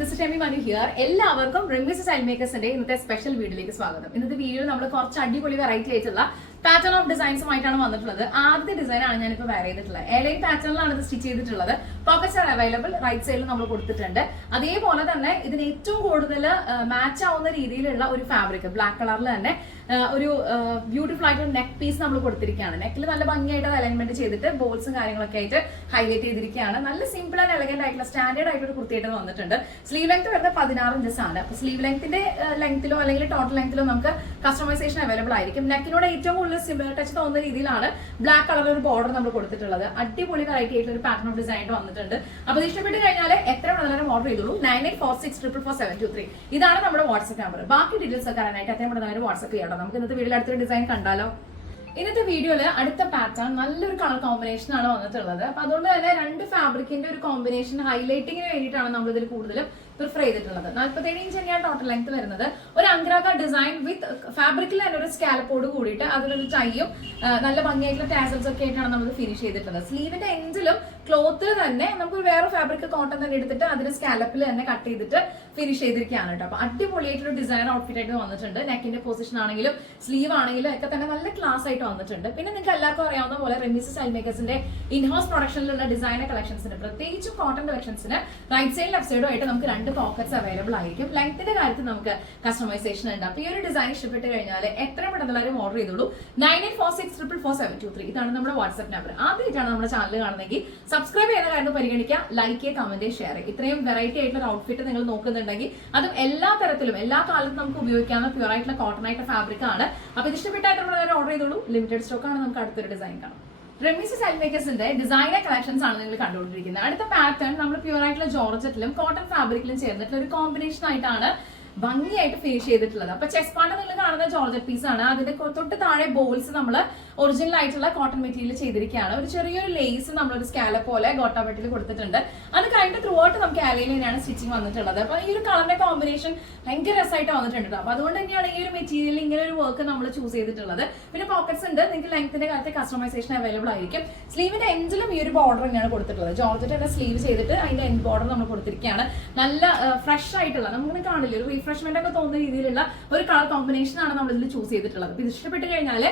This Shemi Manu here. എല്ലാവർക്കും Remees style മേക്കേഴ്സിന്റെ ഇന്നത്തെ special വീഡിയോയിലേക്ക് സ്വാഗതം. ഇന്നത്തെ വീഡിയോയിൽ നമ്മൾ കുറച്ച് അടിപൊളി വെറൈറ്റി ആയിട്ടുള്ള പാറ്റേൺ ഓഫ് ഡിസൈൻസുമായിട്ടാണ് വന്നിട്ടുള്ളത്. ആദ്യത്തെ ഡിസൈൻ ആണ് ഞാനിപ്പോൾ വെയർ ചെയ്തിട്ടുള്ളത്. എലൈൻ പാറ്റേണിലാണ് ഇത് സ്റ്റിച്ച് ചെയ്തിട്ടുള്ളത്. പോക്കറ്റ്സ് ആർ അവൈലബിൾ, റൈറ്റ് സൈഡിൽ നമ്മൾ കൊടുത്തിട്ടുണ്ട്. അതേപോലെ തന്നെ ഇതിന് ഏറ്റവും കൂടുതൽ മാച്ച് ആവുന്ന രീതിയിലുള്ള ഒരു ഫാബ്രിക് ബ്ലാക്ക് കളറിൽ തന്നെ ഒരു ബ്യൂട്ടിഫുൾ ആയിട്ട് നെക്ക് പീസ് നമ്മൾ കൊടുത്തിരിക്കുകയാണ്. നെക്കിൽ നല്ല ഭംഗിയായിട്ട് അലൈൻമെന്റ് ചെയ്തിട്ട് ബോൾസും കാര്യങ്ങളൊക്കെ ആയിട്ട് ഹൈലൈറ്റ് ചെയ്തിരിക്കുകയാണ്. നല്ല സിമ്പിൾ ആൻഡ് എലഗന്റ് ആയിട്ടുള്ള സ്റ്റാൻഡേർഡ് ആയിട്ടൊരു കുർത്തിയായിട്ട് വന്നിട്ടുണ്ട്. സ്ലീവ് ലെങ്ത് വരുന്നത് 16 ഇഞ്ചസ് ആണ്. അപ്പൊ സ്ലീവ് ലെങ്ത്തിന്റെ ലെങ്ത്തിലോ അല്ലെങ്കിൽ ടോട്ടൽ ലെങ്ത്തിലോ നമുക്ക് കസ്റ്റമൈസേഷൻ അവൈലബിൾ ആയിരിക്കും. നെക്കിനോട് ഏറ്റവും കൂടുതൽ സിമിലർ ടച്ച് തോന്നുന്ന രീതിയിലാണ് ബ്ലാക്ക് കളർ ഒരു ബോർഡർ നമ്മൾ കൊടുത്തിട്ടുള്ളത്. അടിപൊളി വെറൈറ്റി ആയിട്ടുള്ള ഒരു പാറ്റേൺ ഓഫ് ഡിസൈൻ ആയിട്ട് വന്നിട്ടുണ്ട്. അപ്പൊ ഇത് ഇഷ്ടപ്പെട്ട് കഴിഞ്ഞാൽ എത്ര വളരെ ഓർഡർ ചെയ്തോളൂ. 9846444723 ഇതാണ് നമ്മുടെ വാട്സ്ആപ്പ് നമ്പർ. ബാക്കി ഡീറ്റെയിൽസ് ഒക്കെ അറിയാനായിട്ട് എത്രയും പെട്ടെന്ന് വാട്സ്ആപ്പ് ചെയ്യണം. നമുക്ക് ഇന്നത്തെ വീഡിയോയിൽ അടുത്തൊരു ഡിസൈൻ കണ്ടാലോ. ഇന്നത്തെ വീഡിയോയില് അടുത്ത പാറ്റേൺ നല്ലൊരു കളർ കോമ്പിനേഷൻ ആണ് വന്നിട്ടുള്ളത്. അപ്പൊ അതുകൊണ്ട് തന്നെ രണ്ട് ഫാബ്രിക്കിന്റെ ഒരു കോമ്പിനേഷൻ ഹൈലൈറ്റിങ്ങിന് വേണ്ടിയിട്ടാണ് നമ്മൾ ഇതിൽ കൂടുതലും പ്രിഫർ ചെയ്തിട്ടുള്ളത്. 47 ഇഞ്ച് തന്നെയാണ് ടോട്ടൽ ലെങ്ത് വരുന്നത്. ഒരു അംഗ്രാക ഡിസൈൻ വിത്ത് ഫാബ്രിക്കിൽ തന്നെ ഒരു സ്കാലപ്പോട് കൂടിയിട്ട് അതിലൊരു ടൈയും നല്ല ഭംഗിയായിട്ടുള്ള ടാസൽസ് ഒക്കെ ആയിട്ടാണ് നമ്മൾ ഫിനിഷ് ചെയ്തിട്ടുള്ളത്. സ്ലീവിന്റെ എൻഡിലും ക്ലോത്തിൽ തന്നെ നമുക്ക് വേറെ ഫാബ്രിക് കോട്ടൺ തന്നെ എടുത്തിട്ട് അതിന് സ്കാലപ്പിൽ തന്നെ കട്ട് ചെയ്തിട്ട് ഫിനിഷ് ചെയ്തിരിക്കുകയാണ് കേട്ടോ. അപ്പൊ അടിപൊളിയായിട്ടൊരു ഡിസൈനർ ഔട്ട്ഫിറ്റ് ആയിട്ട് വന്നിട്ടുണ്ട്. നെക്കിന്റെ പൊസിഷൻ ആണെങ്കിലും സ്ലീവ് ആണെങ്കിലും ഒക്കെ തന്നെ നല്ല ക്ലാസ് ആയിട്ട് വന്നിട്ടുണ്ട്. പിന്നെ നിങ്ങൾക്ക് എല്ലാവർക്കും അറിയാവുന്ന പോലെ റെമീസ് സ്റ്റൈൽ മേക്കേഴ്സിന്റെ ഇൻഹൗസ് പ്രൊഡക്ഷനിലുള്ള ഡിസൈനർ കളക്ഷൻസിന് പ്രത്യേകിച്ചും കോട്ടൺ കളക്ഷൻസിന് റൈറ്റ് സൈഡ് ലെഫ്റ്റ് സൈഡും ആയിട്ട് നമുക്ക് രണ്ട് പോക്കറ്റ്സ് അവൈലബിൾ ആയിരിക്കും. ലെങ്ത്തിന്റെ കാര്യത്തിൽ നമുക്ക് കസ്റ്റമൈസേഷൻ ഉണ്ട്. അപ്പൊ ഈ ഒരു ഡിസൈൻ ഇഷ്ടപ്പെട്ട് കഴിഞ്ഞാൽ എത്ര പെട്ടെന്ന് ഓർഡർ ചെയ്തോളൂ. 9846444723 ഇതാണ് നമ്മുടെ വാട്സ്ആപ്പ് നമ്പർ. ആദ്യമായിട്ടാണ് നമ്മുടെ ചാനൽ കാണുന്നെങ്കിൽ സബ്സ്ക്രൈബ് ചെയ്യുന്ന കാര്യം പരിഗണിക്കുക, ലൈക്ക് ചെയ്യുക, കമന്റ് ഷെയർ ചെയ്യുക. ഇത്രയും വെറൈറ്റി ആയിട്ടുള്ള ഔട്ട്ഫിറ്റ് നിങ്ങൾ നോക്കുന്നുണ്ടെങ്കിൽ അതും എല്ലാ തരത്തിലും എല്ലാ കാലത്തും നമുക്ക് ഉപയോഗിക്കാവുന്ന പ്യൂർ ആയിട്ടുള്ള കോട്ടൺ ആയിട്ട് ഫാബ്രിക് ആണ്. അപ്പൊ ഇത് ഇഷ്ടപ്പെട്ടായിട്ട് ഓർഡർ ചെയ്തോളൂ. ലിമിറ്റഡ് സ്റ്റോക്ക് ആണ്. നമുക്ക് അടുത്തൊരു ഡിസൈൻ കാണാം. റെമീസ് സ്റ്റൈൽ മേക്കേഴ്സിന്റെ ഡിസൈനർ കളക്ഷൻസ് ആണ് നിങ്ങൾ കണ്ടുകൊണ്ടിരിക്കുന്നത്. അടുത്ത പാറ്റേൺ നമ്മൾ പ്യൂർ ആയിട്ടുള്ള ജോർജറ്റിലും കോട്ടൺ ഫാബ്രിക്കിലും ചേർന്നിട്ടുള്ള ഒരു കോമ്പിനേഷൻ ആയിട്ടാണ് ഭംഗിയായിട്ട് ഫിനിഷ് ചെയ്തിട്ടുള്ളത്. അപ്പൊ ചെസ്റ്റ് പാർട്ട് നിങ്ങൾ കാണുന്ന ജോർജറ്റ് പീസ് ആണ്. അതിന്റെ തൊട്ട് താഴെ ബോൾസ് നമ്മൾ ഒറിജിനൽ ആയിട്ടുള്ള കോട്ടൺ മെറ്റീരിയൽ ചെയ്തിരിക്കുകയാണ്. ഒരു ചെറിയൊരു ലേസ് നമ്മളൊരു സ്കാലപ്പ് പോലെ ഗോട്ടാപെട്ടിൽ കൊടുത്തിട്ടുണ്ട്. അത് കഴിഞ്ഞിട്ട് ത്രൂ ഔട്ട് നമുക്ക് ആലയിലാണ് സ്റ്റിച്ചിങ് വന്നിട്ടുള്ളത്. അപ്പൊ ഈ ഒരു കളറിന്റെ കോമ്പിനേഷൻ ഭയങ്കര രസമായിട്ട് വന്നിട്ടുണ്ട്. അപ്പൊ അതുകൊണ്ട് തന്നെയാണ് ഈ ഒരു മെറ്റീരിയൽ ഇങ്ങനെ ഒരു വർക്ക് നമ്മൾ ചൂസ് ചെയ്തിട്ടുള്ളത്. പിന്നെ പോക്കറ്റ്സ് ഉണ്ട്. നിങ്ങൾക്ക് ലെങ്ത്തിന്റെ കാര്യത്തിൽ കസ്റ്റമൈസേഷൻ അവൈലബിൾ ആയിരിക്കും. സ്ലീവിന്റെ എൻഡിലും ഈ ഒരു ബോർഡർ തന്നെയാണ് കൊടുത്തിട്ടുള്ളത്. ജോർജറ്റ് തന്നെ സ്ലീവ് ചെയ്തിട്ട് അതിന്റെ എൻഡ് ബോർഡർ നമ്മൾ കൊടുത്തിരിക്കുകയാണ്. നല്ല ഫ്രഷ് ആയിട്ടുള്ള നമുക്ക് കാണില്ല ഒരു റിഫ്രഷ്മെന്റ് ഒക്കെ തോന്നുന്ന രീതിയിലുള്ള ഒരു കളർ കോമ്പിനേഷൻ ആണ് നമ്മൾ ഇതിൽ ചൂസ് ചെയ്തിട്ടുള്ളത്. അപ്പൊ ഇത് ഇഷ്ടപ്പെട്ട് കഴിഞ്ഞാൽ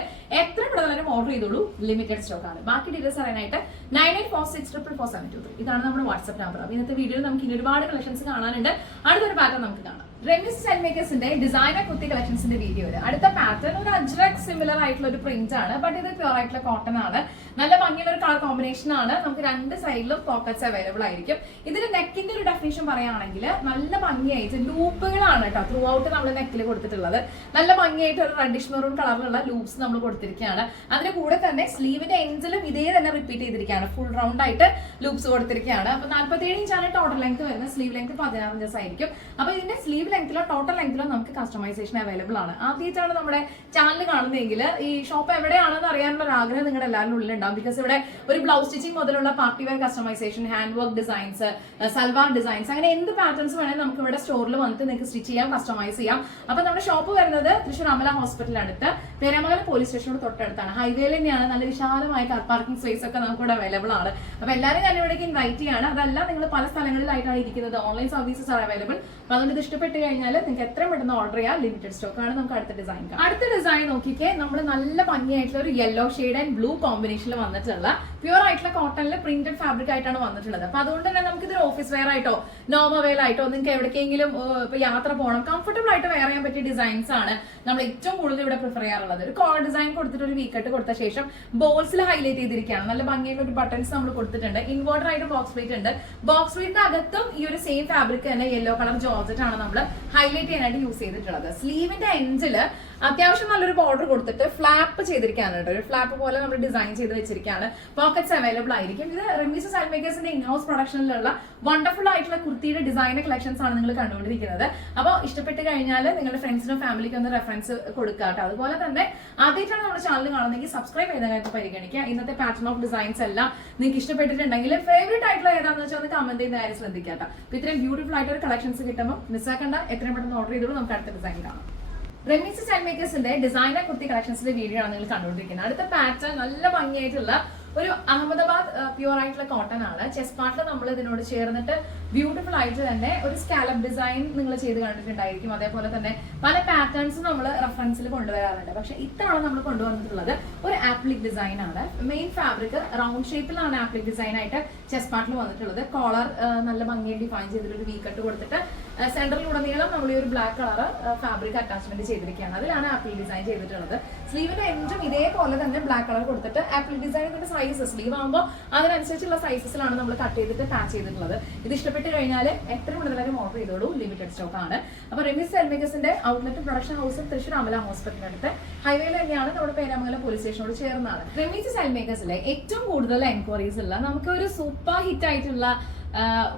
എത്ര പെട്ടെന്ന് ഓർഡർ ചെയ്തോളൂ. ലിമിറ്റഡ് സ്റ്റോക്ക് ആണ്. ബാക്കി ഡീറ്റെയിൽസ് അറിയാനായിട്ട് 9846444723 ഇതാണ് നമ്മുടെ വാട്സ്ആപ്പ് നമ്പർ. അപ്പൊ ഇന്നത്തെ വീഡിയോയിൽ നമുക്ക് ഇനി ഒരുപാട് കളക്ഷൻസ് കാണാനുണ്ട്. അടുത്തൊരു പാറ്റേൺ നമുക്ക് കാണാം. റെമീസ് സ്റ്റൈൽ മേക്കേഴ്സിന്റെ ഡിസൈനർ കുർത്തി കളക്ഷൻസിന്റെ വീഡിയോയിൽ അടുത്ത പാറ്റേൺ ഒരു അജ്രക് സിമിലർ ആയിട്ടുള്ള ഒരു പ്രിന്റ് ആണ്. ബട്ട് ഇത് പ്യൂർ ആയിട്ടുള്ള കോട്ടൺ ആണ്. നല്ല ഭംഗിയുള്ള ഒരു കളർ കോമ്പിനേഷൻ ആണ്. നമുക്ക് രണ്ട് സൈഡിലും പോക്കറ്റ്സ് അവൈലബിൾ ആയിരിക്കും. ഇതിന്റെ നെക്കിന്റെ ഒരു ഡെഫിനേഷൻ പറയുകയാണെങ്കിൽ നല്ല ഭംഗിയായിട്ട് ലൂപ്പുകളാണ് കേട്ടോ ത്രൂ ഔട്ട് നമ്മൾ നെക്കിൽ കൊടുത്തിട്ടുള്ളത്. നല്ല ഭംഗിയായിട്ട് ഒരു റെഡിഷ് മെറൂൺ കളറിലുള്ള ലൂപ്സ് നമ്മൾ കൊടുത്തിരിക്കുകയാണ്. അതിന്റെ കൂടെ തന്നെ സ്ലീവിന്റെ എൻഡിലും ഇതേ തന്നെ റിപ്പീറ്റ് ചെയ്തിരിക്കുകയാണ്. ഫുൾ റൗണ്ട് ആയിട്ട് ലൂപ്സ് കൊടുത്തിരിക്കുകയാണ്. അപ്പൊ 47 ഇഞ്ചാണ് ടോട്ടൽ ലെങ്ത് വരുന്നത്. സ്ലീവ് ലെങ്ത് 16 ഇഞ്ചസ് ആയിരിക്കും. അപ്പൊ ഇതിന്റെ സ്ലീവ് ലെങ്ത്തിലോ ടോട്ടൽ ലെങ്ത്തിലോ നമുക്ക് കസ്റ്റമൈസേഷൻ അവൈലബിൾ ആണ്. ആദ്യമായിട്ടാണ് നമ്മുടെ ചാനൽ കാണുന്നതെങ്കിൽ ഈ ഷോപ്പ് എവിടെയാണെന്ന് അറിയാനുള്ള ഒരു ആഗ്രഹം നിങ്ങളുടെ എല്ലാവരുടെ ഉള്ളിൽ ഉണ്ടാവും. ബിക്കോസ് ഇവിടെ ഒരു ബ്ലൗസ് സ്റ്റിച്ചിങ് മുതലുള്ള party wear customisation, hand work designs, salwar designs, അങ്ങനെ എന്ത് പാറ്റേൺസ് വേണമെങ്കിൽ നമുക്ക് ഇവിടെ സ്റ്റോറിൽ വന്നിട്ട് നിങ്ങൾക്ക് സ്റ്റിച്ച് ചെയ്യാം, കസ്റ്റമൈസ് ചെയ്യാം. അപ്പൊ നമ്മുടെ ഷോപ്പ് വരുന്നത് തൃശ്ശൂർ അമല ഹോസ്പിറ്റലിന് അടുത്ത് പേരാമംഗലം പോലീസ് സ്റ്റേഷനോട് തൊട്ടടുത്താണ്. ഹൈവേയിൽ തന്നെയാണ്. നല്ല വിശാലമായ കാർ പാർക്കിംഗ് സ്പേസ് ഒക്കെ നമുക്ക് ഇവിടെ അവൈലബിൾ ആണ്. അപ്പൊ എല്ലാവരും ഞാൻ ഇവിടേക്ക് ഇൻവൈറ്റ് ചെയ്യാണ്. അതല്ല നിങ്ങൾ പല സ്ഥലങ്ങളിലായിട്ടാണ് ഇരിക്കുന്നത്. Online services are available. അപ്പൊ അതുകൊണ്ട് ഇത് ഇഷ്ടപ്പെട്ട് കഴിഞ്ഞാൽ നിങ്ങൾക്ക് എത്രയും പെട്ടെന്ന് ഓർഡർ ചെയ്യാം. ലിമിറ്റഡ് സ്റ്റോക്ക് ആണ്. നമുക്ക് അടുത്ത ഡിസൈൻ കാണാം. അടുത്ത ഡിസൈൻ നോക്കിക്കേ, നമ്മൾ നല്ല ഭംഗിയായിട്ടുള്ള ഒരു യെല്ലോ ഷെയ്ഡ് ആൻഡ് ബ്ലൂ കോമ്പിനേഷനിൽ വന്നിട്ടുള്ള പ്യൂർ ആയിട്ടുള്ള കോട്ടണിൽ പ്രിന്റഡ് ഫാബ്രിക് ആയിട്ടാണ് വന്നിട്ടുള്ളത്. അപ്പൊ അതുകൊണ്ട് തന്നെ നമുക്ക് ഇത് ഓഫീസ് വെയർ ആയിട്ടോ നോർമൽ വെയർ ആയിട്ടോ നിങ്ങൾക്ക് എവിടേക്കെങ്കിലും യാത്ര പോകണം കംഫർട്ടബിൾ ആയിട്ട് വെയർ ചെയ്യാൻ പറ്റിയ ഡിസൈൻസ് ആണ് നമ്മൾ ഏറ്റവും കൂടുതൽ ഇവിടെ പ്രിഫർ ചെയ്യാറുള്ളത്. ഒരു കോളർ ഡിസൈൻ കൊടുത്തിട്ട് ഒരു വീക്കട്ട് കൊടുത്ത ശേഷം ബോൾസിൽ ഹൈലൈറ്റ് ചെയ്തിരിക്കുകയാണ്. നല്ല ഭംഗിയായിട്ട് ഒരു ബട്ടൺസ് നമ്മൾ കൊടുത്തിട്ടുണ്ട്. ഇൻവേർട്ടർ ആയിട്ട് ബോക്സ് പ്ലേറ്റ് ഉണ്ട്. ബോക്സ് പ്ലേറ്റിന്റെ അകത്തും ഈ ഒരു സെയിം ഫാബ്രിക് തന്നെ യെല്ലോ കളർ ജോർജറ്റ് ആണ് നമ്മൾ ഹൈലൈറ്റ് ചെയ്യാനായിട്ട് യൂസ് ചെയ്തിട്ടുള്ളത്. സ്ലീവിന്റെ എൻഡില് അത്യാവശ്യം നല്ലൊരു ബോർഡർ കൊടുത്തിട്ട് ഫ്ലാപ്പ് ചെയ്തിരിക്കുകയാണ് കേട്ടോ. ഒരു ഫ്ലാപ്പ് പോലെ നമ്മൾ ഡിസൈൻ ചെയ്ത് വെച്ചിരിക്കുകയാണ്. പോക്കറ്റ്സ് അവൈലബിൾ ആയിരിക്കും. ഇത് റെമീസ് സ്റ്റൈൽ മേക്കേഴ്സിന്റെ ഇൻഹൗസ് പ്രൊഡക്ഷനിലുള്ള വണ്ടർഫുൾ ആയിട്ടുള്ള കുർത്തിയുടെ ഡിസൈനർ കളക്ഷൻസ് ആണ് നിങ്ങൾ കണ്ടുകൊണ്ടിരിക്കുന്നത്. അപ്പോൾ ഇഷ്ടപ്പെട്ട് കഴിഞ്ഞാൽ നിങ്ങളുടെ ഫ്രണ്ട്സിനും ഫാമിലിക്കും ഒന്ന് റെഫറൻസ് കൊടുക്കുക കേട്ടോ. അതുപോലെ തന്നെ ആദ്യമായിട്ടാണ് നമ്മുടെ ചാനൽ കാണുന്നെങ്കിൽ സബ്സ്ക്രൈബ് ചെയ്യുന്ന കാര്യത്തിൽ പരിഗണിക്കുക. ഇന്നത്തെ പാറ്റേൺ ഓഫ് ഡിസൈൻസ് എല്ലാം നിങ്ങൾക്ക് ഇഷ്ടപ്പെട്ടിട്ടുണ്ടെങ്കിൽ ഫേവറേറ്റ് ആയിട്ടുള്ള ഏതാണെന്ന് വെച്ചാൽ ഒന്ന് കമന്റ് ചെയ്യുന്ന കാര്യം ശ്രദ്ധിക്കുക കേട്ടോ. അപ്പൊ ഇത്രയും ബ്യൂട്ടിഫുൾ ആയിട്ടൊരു കളക്ഷൻസ് കിട്ടുമ്പോൾ മിസ്സാക്കണ്ട. എത്രയും പെട്ടെന്ന് ഓർഡർ ചെയ്തോളൂ. നമുക്ക് അടുത്ത ഡിസൈൻ കാണാം. റെമീസ് സ്റ്റൈൽ മേക്കേഴ്സിന്റെ ഡിസൈനർ കുർത്തി കളക്ഷൻസിന്റെ വീഡിയോ ആണ് നിങ്ങൾ കണ്ടുകൊണ്ടിരിക്കുന്നത്. അടുത്ത പാറ്റേൺ നല്ല ഭംഗിയായിട്ടുള്ള ഒരു അഹമ്മദാബാദ് പ്യൂർ ആയിട്ടുള്ള കോട്ടൺ ആണ്. ചെസ്റ്റ് പാർട്ടിൽ നമ്മൾ ഇതിനോട് ചേർന്നിട്ട് ബ്യൂട്ടിഫുൾ ആയിട്ട് തന്നെ ഒരു സ്കാലപ്പ് ഡിസൈൻ നിങ്ങൾ ചെയ്ത് കണ്ടിട്ടുണ്ടായിരിക്കും. അതേപോലെ തന്നെ പല പാറ്റേൺസും നമ്മൾ റെഫറൻസിൽ കൊണ്ടുവരാറുണ്ട്. പക്ഷെ ഇത്തവണ നമ്മൾ കൊണ്ടുവന്നിട്ടുള്ളത് ഒരു ആപ്ലിക് ഡിസൈൻ ആണ്. മെയിൻ ഫാബ്രിക് റൗണ്ട് ഷേപ്പിലാണ് ആപ്ലിക് ഡിസൈൻ ആയിട്ട് ചെസ്റ്റ് പാർട്ടിൽ വന്നിട്ടുള്ളത്. കോളർ നല്ല ഭംഗിയായി ഡിഫൈൻ ചെയ്തിട്ട് ഒരു വി കട്ട് കൊടുത്തിട്ട് സെന്ററിലുടനീളം നമ്മൾ ഈ ഒരു ബ്ലാക്ക് കളർ ഫാബ്രിക് അറ്റാച്ച്മെന്റ് ചെയ്തിരിക്കുകയാണ്. അതിലാണ് ആപ്പിൾ ഡിസൈൻ ചെയ്തിട്ടുള്ളത്. സ്ലീവിന്റെ എൻഡും ഇതേപോലെ തന്നെ ബ്ലാക്ക് കളർ കൊടുത്തിട്ട് ആപ്പിൾ ഡിസൈനിന്റെ സൈസ് സ്ലീവ് ആകുമ്പോൾ അതിനനുസരിച്ചുള്ള സൈസസിലാണ് നമ്മൾ കട്ട് ചെയ്തിട്ട് പാച്ച് ചെയ്തിട്ടുള്ളത്. ഇത് ഇഷ്ടപ്പെട്ട് കഴിഞ്ഞാൽ എത്ര മുതലാലും ഓർഡർ ചെയ്തോളൂ, ലിമിറ്റഡ് സ്റ്റോക്ക് ആണ്. അപ്പൊ റെമിസ് സെൽമേക്കേഴ്സിന്റെ ഔട്ട്ലെറ്റ് പ്രൊഡക്ഷൻ ഹൗസും തൃശ്ശൂർ അമല ഹോസ്പിറ്റലിന് അടുത്ത് ഹൈവേയിൽ തന്നെയാണ്. നമ്മുടെ പേരാമംഗലം പോലീസ് സ്റ്റേഷനോട് ചേർന്നാണ്. റെമിസ് സെൽമേക്കേഴ്സിലെ ഏറ്റവും കൂടുതൽ എൻക്വയറീസ് ഉള്ള നമുക്ക് ഒരു സൂപ്പർ ഹിറ്റ് ആയിട്ടുള്ള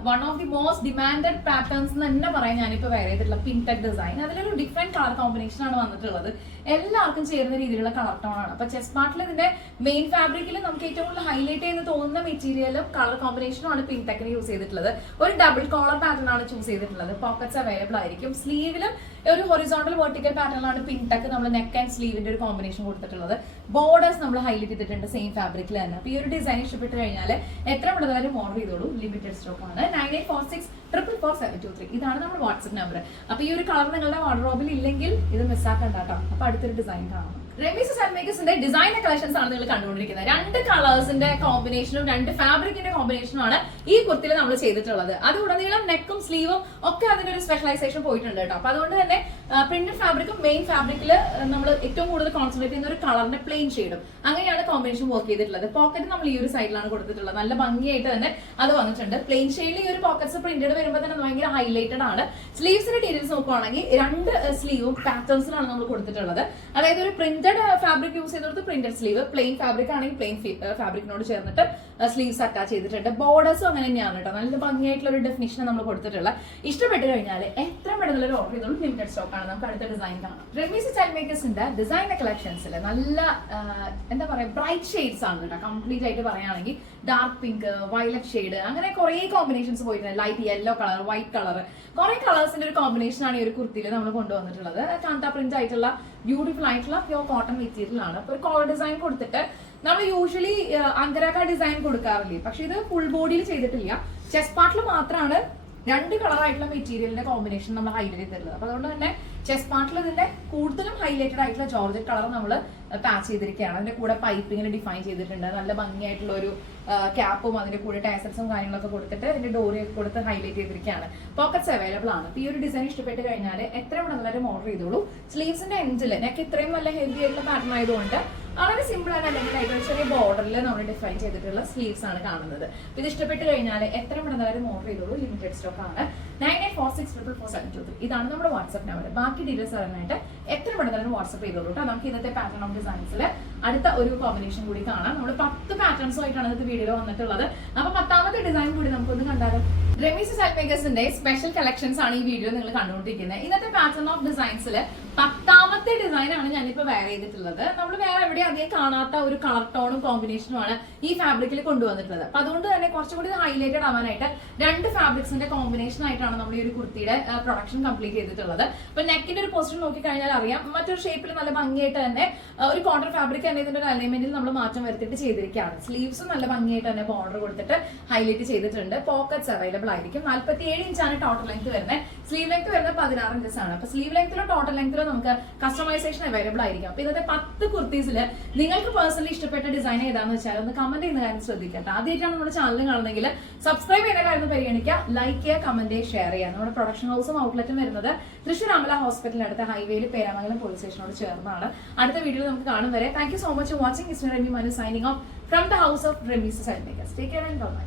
one of the most demanded patterns തന്നെ പറയാൻ ഞാനിപ്പോൾ വെയർ ചെയ്തിട്ടുള്ള പിൻടെക് ഡിസൈൻ. അതിലൊരു ഡിഫറെന്റ് കളർ കോമ്പിനേഷൻ ആണ് വന്നിട്ടുള്ളത്. എല്ലാവർക്കും ചേരുന്ന രീതിയിലുള്ള കളർ ടോൺ ആണ്. അപ്പൊ ചെസ്റ്റ് പാർട്ടിൽ ഇതിന്റെ മെയിൻ ഫാബ്രിക്കിൽ നമുക്ക് ഏറ്റവും കൂടുതൽ ഹൈലൈറ്റ് ചെയ്യുന്ന തോന്നുന്ന മെറ്റീരിയലും കളർ കോമ്പിനേഷനും ആണ് പിൻടെക്കിന് യൂസ് ചെയ്തിട്ടുള്ളത്. ഒരു ഡബിൾ കോളർ പാറ്റേൺ ആണ് ചൂസ് ചെയ്തിട്ടുള്ളത്. പോക്കറ്റ്സ് അവൈലബിൾ ആയിരിക്കും. സ്ലീവിലും ഒരു ഹൊറിസോണ്ടൽ വെർട്ടിക്കൽ പാറ്റേൺ ആണ് പിൻടെക്ക് നമ്മൾ നെക്ക് ആൻഡ് സ്ലീവിന്റെ ഒരു കോമ്പിനേഷൻ കൊടുത്തിട്ടുള്ളത്. ബോർഡേഴ്സ് നമ്മൾ ഹൈലൈറ്റ് ചെയ്തിട്ടുണ്ട് സെയിം ഫാബ്രിക്കിൽ തന്നെ. അപ്പൊ ഈ ഒരു ഡിസൈൻ ഇഷ്ടപ്പെട്ട് കഴിഞ്ഞാൽ എത്ര മുതലാലും ഓർഡർ ചെയ്തോളൂ, ലിമിറ്റഡ് സ്റ്റോക്ക് ആണ്. 9846444723 ഇതാണ് നമ്മുടെ വാട്സ്ആപ്പ് നമ്പർ. അപ്പൊ ഈ ഒരു കളർ നിങ്ങളുടെ വാർഡ്രോബിൽ ഇല്ലെങ്കിൽ ഇത് മിസ്സാക്കണ്ട കേട്ടോ. അപ്പൊ അടുത്തൊരു ഡിസൈൻ കാണാം. റെമിസ് സെൽമേക്കേഴ്സിന്റെ ഡിസൈനർ കളക്ഷൻസ് ആണ് നിങ്ങൾ കണ്ടുകൊണ്ടിരിക്കുന്നത്. രണ്ട് കളേഴ്സിന്റെ കോമ്പിനേഷനും രണ്ട് ഫാബ്രിക്കിന്റെ കോമ്പിനേഷനും ആണ് ഈ കുർത്തിയിൽ നമ്മൾ ചെയ്തിട്ടുള്ളത്. അത് ഉടനീളം നെക്കും സ്ലീവും ഒക്കെ അതിന്റെ ഒരു സ്പെഷ്യലൈസേഷൻ പോയിട്ടുണ്ട് കേട്ടോ. അപ്പൊ അതുകൊണ്ട് തന്നെ പ്രിന്റഡ് ഫാബ്രിക്കും മെയിൻ ഫാബ്രിക്കിൽ നമ്മൾ ഏറ്റവും കൂടുതൽ കോൺസെൻട്രേറ്റ് ചെയ്യുന്ന ഒരു കളറിന്റെ പ്ലെയിൻ ഷെയ്ഡും അങ്ങനെയാണ് കോമ്പിനേഷൻ വർക്ക് ചെയ്തിട്ടുള്ളത്. പോക്കറ്റ് നമ്മൾ ഈ ഒരു സൈഡിലാണ് കൊടുത്തിട്ടുള്ളത്. നല്ല ഭംഗിയായിട്ട് തന്നെ അത് വന്നിട്ടുണ്ട്. പ്ലെയിൻ ഷെയ്ഡിൽ ഈ ഒരു പോക്കറ്റ്സ് പ്രിന്റഡ് വരുമ്പോൾ തന്നെ ഭയങ്കര ഹൈലൈറ്റഡ് ആണ്. സ്ലീവ്സിന്റെ ഡീറ്റെയിൽസ് നോക്കുകയാണെങ്കിൽ രണ്ട് സ്ലീവും പാറ്റേൺസിലാണ് നമ്മൾ കൊടുത്തിട്ടുള്ളത്. അതായത് ഒരു പ്രിന്റഡ് ഫാബ്രിക് യൂസ് ചെയ്തെടുത്ത് പ്രിന്റഡ് സ്ലീവ്, പ്ലെയിൻ ഫാബ്രിക് ആണെങ്കിൽ പ്ലെയിൻ ഫാബ്രിക്കിനോട് ചേർന്നിട്ട് സ്ലീവ്സ് അറ്റാച്ച് ചെയ്തിട്ടുണ്ട്. ബോർഡേഴ്സും അങ്ങനെ തന്നെയാണ് കേട്ടോ. നല്ല ഭംഗിയായിട്ടുള്ള ഒരു ഡെഫിനിഷൻ നമ്മൾ കൊടുത്തിട്ടുള്ള. ഇഷ്ടപ്പെട്ട് കഴിഞ്ഞാൽ എത്ര പെട്ടെന്ന് ഒരു ഓർഡർ ചെയ്തോളൂ, ലിമിറ്റഡ് സ്റ്റോക്ക് ആണ്. നമുക്ക് അടുത്ത ഡിസൈൻ കാണാം. റെമിസ് സെൽമേക്കേഴ്സിന്റെ ഡിസൈനർ കളക്ഷൻസിൽ നല്ല എന്താ പറയാ ബ്രൈറ്റ് ഷെയ്ഡ്സ് ആണ് കേട്ടോ. കംപ്ലീറ്റ് ആയിട്ട് പറയുകയാണെങ്കിൽ ഡാർക്ക് പിങ്ക്, വയലറ്റ് ഷെയ്ഡ്, അങ്ങനെ കുറെ കോമ്പിനേഷൻസ് പോയിട്ടുണ്ട്. Light yellow colour, white colour, കുറെ കളേഴ്സിന്റെ ഒരു കോമ്പിനേഷൻ ആണ് ഈ ഒരു കുർത്തിയിൽ നമ്മൾ കൊണ്ടുവന്നിട്ടുള്ളത്. കാന്ത പ്രിന്റ് ആയിട്ടുള്ള ബ്യൂട്ടിഫുൾ ആയിട്ടുള്ള പ്യോർ കോട്ടൺ മെറ്റീരിയൽ ആണ്. അപ്പൊ ഒരു കോളർ ഡിസൈൻ കൊടുത്തിട്ട് നമ്മൾ യൂഷ്വലി അങ്കരാക്ക ഡിസൈൻ കൊടുക്കാറില്ലേ, പക്ഷെ ഇത് ഫുൾ ബോഡിയിൽ ചെയ്തിട്ടില്ല. ചെസ്റ്റ് പാർട്ടിൽ മാത്രമാണ് രണ്ട് കളറായിട്ടുള്ള മെറ്റീരിയലിന്റെ കോമ്പിനേഷൻ നമ്മൾ ഹൈലൈറ്റ് ചെയ്തിട്ടുള്ളത്. അപ്പൊ അതുകൊണ്ട് തന്നെ ചെസ്റ്റ് പാർട്ടിൽ ഇതിന്റെ കൂടുതലും ഹൈലൈറ്റഡ് ആയിട്ടുള്ള ജോർജറ്റ് കളർ നമ്മൾ പാച്ച് ചെയ്തിരിക്കുകയാണ്. അതിന്റെ കൂടെ പൈപ്പിങ്ങിന് ഡിഫൈൻ ചെയ്തിട്ടുണ്ട്. നല്ല ഭംഗിയായിട്ടുള്ള ഒരു ക്യാപ്പും അതിന്റെ കൂടെ ടാസൽസും കാര്യങ്ങളൊക്കെ കൊടുത്തിട്ട് അതിന്റെ ഡോറിയൊക്കെ കൊടുത്ത് ഹൈലൈറ്റ് ചെയ്തിരിക്കുകയാണ്. പോക്കറ്റ്സ് അവൈലബിൾ ആണ്. ഈ ഒരു ഡിസൈൻ ഇഷ്ടപ്പെട്ട് കഴിഞ്ഞാൽ എത്ര മുതലും ഓർഡർ ചെയ്തോളൂ. സ്ലീവ്സിന്റെ എൻഡിൽ നെക്ക് ഇത്രയും നല്ല ഹെവി ആയിട്ടുള്ള പാറ്റേൺ ആയതുകൊണ്ട് വളരെ സിമ്പിൾ ആണ്. അല്ലെങ്കിൽ ആയിട്ട് ചെറിയ ബോർഡറിൽ നമ്മൾ ഡിഫൈൻ ചെയ്തിട്ടുള്ള സ്ലീവ്സ് ആണ് കാണുന്നത്. ഇത് ഇഷ്ടപ്പെട്ട് കഴിഞ്ഞാൽ എത്ര മുതലും ഓർഡർ ചെയ്തോളൂ, ലിമിറ്റഡ് സ്റ്റോക്ക് ആണ്. 9846444723 ഇതാണ് നമ്മുടെ വാട്സ്ആപ്പ് നമ്പർ. ബാക്കി ഡീറ്റെയിൽസ് അറിയാനായിട്ട് എത്ര മുതലും വാട്സ്ആപ്പ് ചെയ്തോളൂ കേട്ടോ. നമുക്ക് ഇന്നത്തെ പാറ്റേൺ ഓഫ് ഡിസൈൻസിൽ അടുത്ത ഒരു കോമ്പിനേഷൻ കൂടി കാണാം. നമ്മൾ 10 പാറ്റേൺസുമായിട്ടാണ് ഇന്നത്തെ വീഡിയോയിൽ വന്നിട്ടുള്ളത്. അപ്പൊ 10ാമത്തെ ഡിസൈൻ കൂടി നമുക്കൊന്ന് കണ്ടാലോ. റെമിസ് സെൽമേക്കേഴ്സിന്റെ സ്പെഷ്യൽ കളക്ഷൻസ് ആണ് ഈ വീഡിയോ നിങ്ങൾ കണ്ടുകൊണ്ടിരിക്കുന്നത്. ഇന്നത്തെ പാറ്റേൺ ഓഫ് ഡിസൈൻസിൽ 10ാമത്തെ ഡിസൈൻ ആണ് ഞാനിപ്പോ വെയർ ചെയ്തിട്ടുള്ളത്. നമ്മൾ വേറെ എവിടെയും അധികം കാണാത്ത ഒരു കളർ ടോണും കോമ്പിനേഷനും ആണ് ഈ ഫാബ്രിക്കിൽ കൊണ്ടുവന്നിട്ടുള്ളത്. അപ്പൊ അതുകൊണ്ട് തന്നെ കുറച്ചുകൂടി ഹൈലൈറ്റഡ് ആവാനായിട്ട് രണ്ട് ഫാബ്രിക്സിന്റെ കോമ്പിനേഷൻ ആയിട്ടാണ് നമ്മൾ ഈ ഒരു കുർത്തിയുടെ പ്രൊഡക്ഷൻ കംപ്ലീറ്റ് ചെയ്തിട്ടുള്ളത്. അപ്പൊ നെക്കിന്റെ ഒരു പൊസിഷൻ നോക്കി കഴിഞ്ഞാൽ അറിയാം, മറ്റൊരു ഷേപ്പിൽ നല്ല ഭംഗിയായിട്ട് തന്നെ ഒരു കോട്ടൺ ഫാബ്രിക് തന്നെ ഇതിന്റെ ഒരു അലൈൻമെന്റിൽ നമ്മൾ മാറ്റം വരുത്തിയിട്ട് ചെയ്തിരിക്കുകയാണ്. സ്ലീവ്സും നല്ല ഭംഗിയായിട്ട് തന്നെ ബോർഡർ കൊടുത്തിട്ട് ഹൈലൈറ്റ് ചെയ്തിട്ടുണ്ട്. പോക്കറ്റ്സ് അവൈലബിൾ ആയിരിക്കും. 47 ഇഞ്ചാണ് ടോട്ടൽ ലെങ്ത് വരുന്നത്. സ്ലീവ് ലെങ്ത് വരുന്നത് 16 ഇഞ്ചസ് ആണ്. അപ്പൊ സ്ലീവ് ലെങ്ത്തിലോ ടോട്ടൽ ലെങ്ത്തിലോ നമുക്ക് കസ്റ്റമൈസേഷൻ അവൈലബിൾ ആയിരിക്കും. അപ്പൊ ഇന്നത്തെ 10 കുർത്തീസിൽ നിങ്ങൾക്ക് പേഴ്സണലി ഇഷ്ടപ്പെട്ട ഡിസൈൻ ഏതാണെന്ന് വെച്ചാൽ ഒന്ന് കമന്റ് ചെയ്യുന്ന കാര്യം ശ്രദ്ധിക്കാം. ആദ്യമായിട്ടാണ് നമ്മുടെ ചാനൽ കാണുന്നെങ്കിൽ സബ്സ്ക്രൈബ് ചെയ്യുന്ന കാര്യം പരിഗണിക്കുക, ലൈക്ക് ചെയ്യുക, കമന്റ് ചെയ്യുക, ഷെയർ ചെയ്യുക. നമ്മുടെ പ്രൊഡക്ഷൻ ഹൗസും ഔട്ട്ലെറ്റും വരുന്നത് തൃശ്ശൂർ അമല ഹോസ്പിറ്റലിന് അടുത്ത ഹൈവേയിൽ പേരാമംഗലം പോലീസ് സ്റ്റേഷനോട് ചേർന്നാണ്. അടുത്ത വീഡിയോയിൽ നമുക്ക് കാണും വരെ thank you so much for watching. It's me Remi Manu signing off from the house of Remis style makers. Take care and by.